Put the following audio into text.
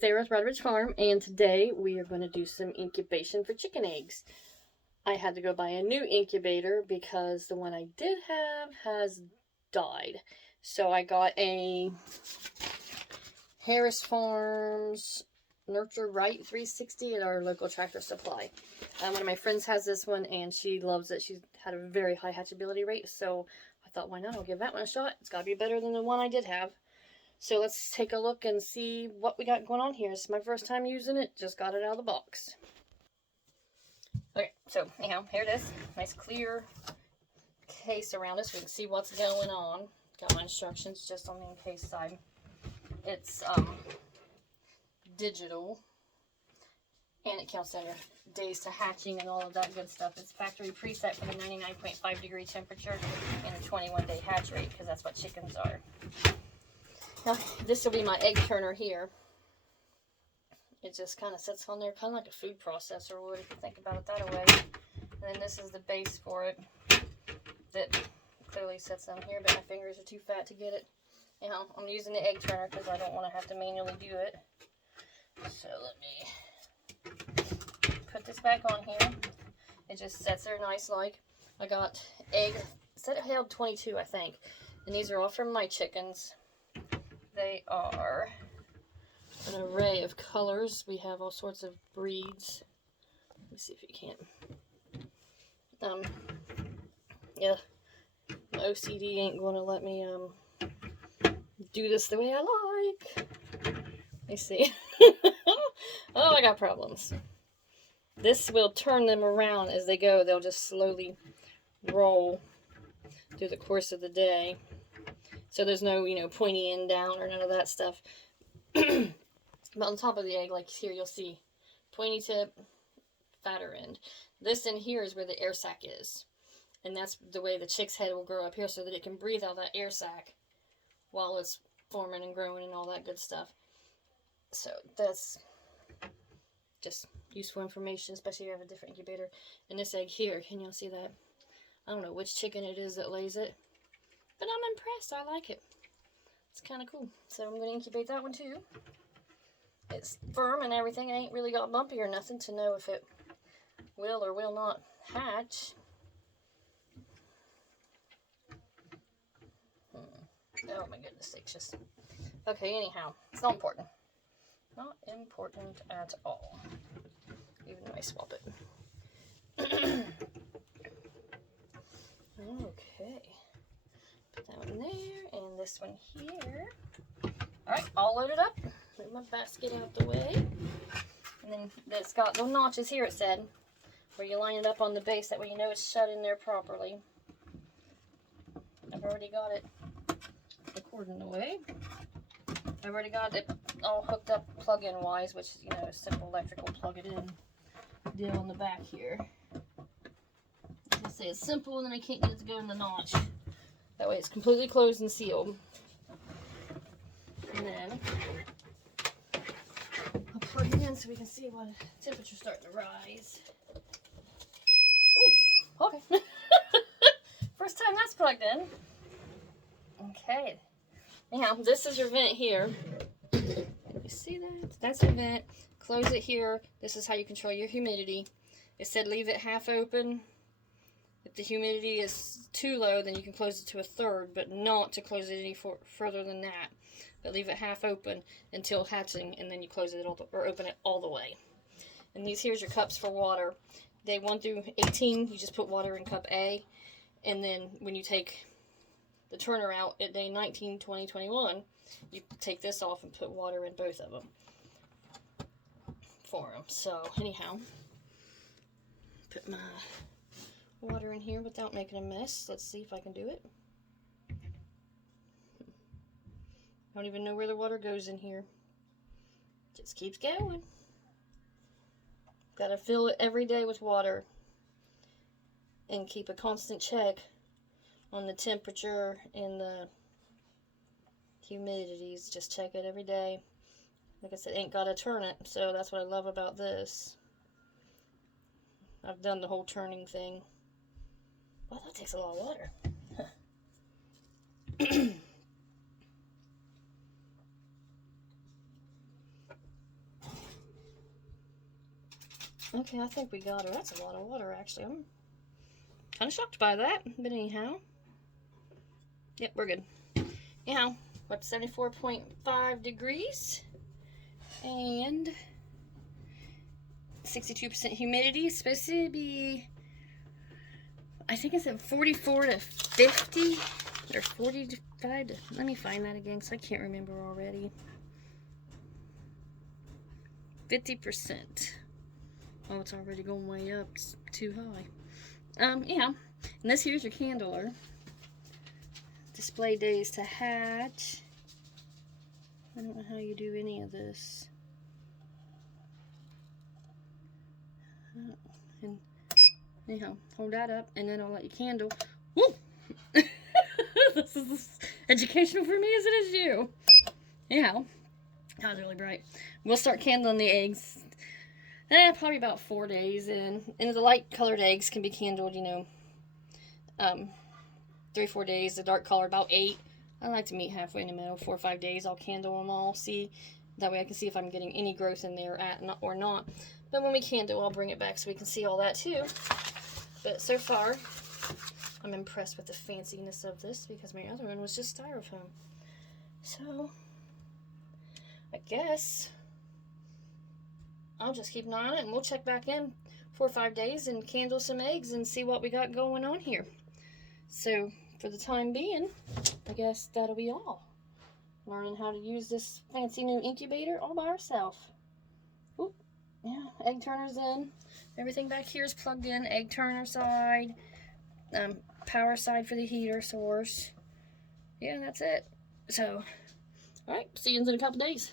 Sarah with Red Ridge Farm, and today we are going to do some incubation for chicken eggs. I had to go buy a new incubator because the one I did have has died. So I got a Harris Farms Nurture Right 360 at our local Tractor Supply. One of my friends has this one and she loves it. She's had a very high hatchability rate, so I thought, why not? I'll give that one a shot. It's got to be better than the one I did have. So let's take a look and see what we got going on here. It's my first time using it. Just got it out of the box. Okay, so anyhow, here it is. Nice clear case around us. We can see what's going on. Got my instructions just on the encase side. It's digital, and it counts down your days to hatching and all of that good stuff. It's factory preset for the 99.5 degree temperature and a 21-day hatch rate, because that's what chickens are. Now, this will be my egg turner here. It just kind of sits on there, kind of like a food processor would, if you think about it that way. And then this is the base for it that clearly sits on here, but my fingers are too fat to get it. You know, I'm using the egg turner because I don't want to have to manually do it. So let me put this back on here. It just sits there nice like. I got egg, said it held 22, I think. And these are all from my chickens. They are an array of colors. We have all sorts of breeds. Let me see if you can. Yeah, my OCD ain't going to let me do this the way I like. Let me see. Oh, I got problems. This will turn them around as they go. They'll just slowly roll through the course of the day. So there's no, pointy end down or none of that stuff. But on top of the egg, like here, you'll see pointy tip, fatter end. This in here is where the air sac is. And that's the way the chick's head will grow up here so that it can breathe out that air sac while it's forming and growing and all that good stuff. So that's just useful information, especially if you have a different incubator. And this egg here, can y'all see that? I don't know which chicken it is that lays it, but I'm impressed. I like it. It's kind of cool. So I'm going to incubate that one too. It's firm and everything. It ain't really got bumpy or nothing to know if it will or will not hatch. Oh my goodness gracious. Okay, anyhow, it's not important. Not important at all. Even though I swap it. Okay. Put that one there, and this one here. Alright, all loaded up. Move my basket out the way. And then it's got little notches here, it said, where you line it up on the base. That way you know it's shut in there properly. I've already got it according away. I've already got it all hooked up plug-in wise, which is, a simple electrical plug it in deal on the back here. I say it's simple, and then I can't get it to go in the notch. That way it's completely closed and sealed. And then I'll plug it in so we can see what temperature's starting to rise. Ooh, okay. First time that's plugged in. Okay. Anyhow, this is your vent here. You see that? That's your vent. Close it here. This is how you control your humidity. It said leave it half open. If the humidity is too low, then you can close it to 1/3, but not to close it any further than that. But leave it half open until hatching, and then you close it or open it all the way. And here's your cups for water. Day 1 through 18, you just put water in cup A, and then when you take the turner out at day 19, 20, 21, you take this off and put water in both of them for them. So anyhow, put my water in here without making a mess. Let's see if I can do it. I don't even know where the water goes in here. Just keeps going. Gotta fill it every day with water and keep a constant check on the temperature and the humidities. Just check it every day. Like I said, ain't gotta turn it, so that's what I love about this. I've done the whole turning thing. Wow, that takes a lot of water. Okay, I think we got her. That's a lot of water, actually. I'm kind of shocked by that, but anyhow. Yep, we're good. Anyhow, we're up to 74.5 degrees and 62% humidity. It's supposed to be, I think it's at 44 to 50 or 45 to, let me find that again because I can't remember already. 50%. Oh, it's already going way up. It's too high. Yeah. And this here's your candler. Display days to hatch. I don't know how you do any of this. And anyhow, hold that up, and then I'll let you candle. Woo! This is as educational for me as it is you. Anyhow, that was really bright. We'll start candling the eggs. Probably about 4 days in. And the light colored eggs can be candled, you know, 3-4 days. The dark color about 8. I like to meet halfway in the middle. 4 or 5 days, I'll candle them all. See, that way I can see if I'm getting any growth in there or not. But when we candle, I'll bring it back so we can see all that too. But so far, I'm impressed with the fanciness of this because my other one was just styrofoam. So, I guess I'll just keep an eye on it and we'll check back in 4 or 5 days and candle some eggs and see what we got going on here. So, for the time being, I guess that'll be all. Learning how to use this fancy new incubator all by ourselves. Oop, yeah, egg turner's in. Everything back here is plugged in. Egg turner side, power side for the heater source. Yeah, that's it. So, alright, see you in a couple days.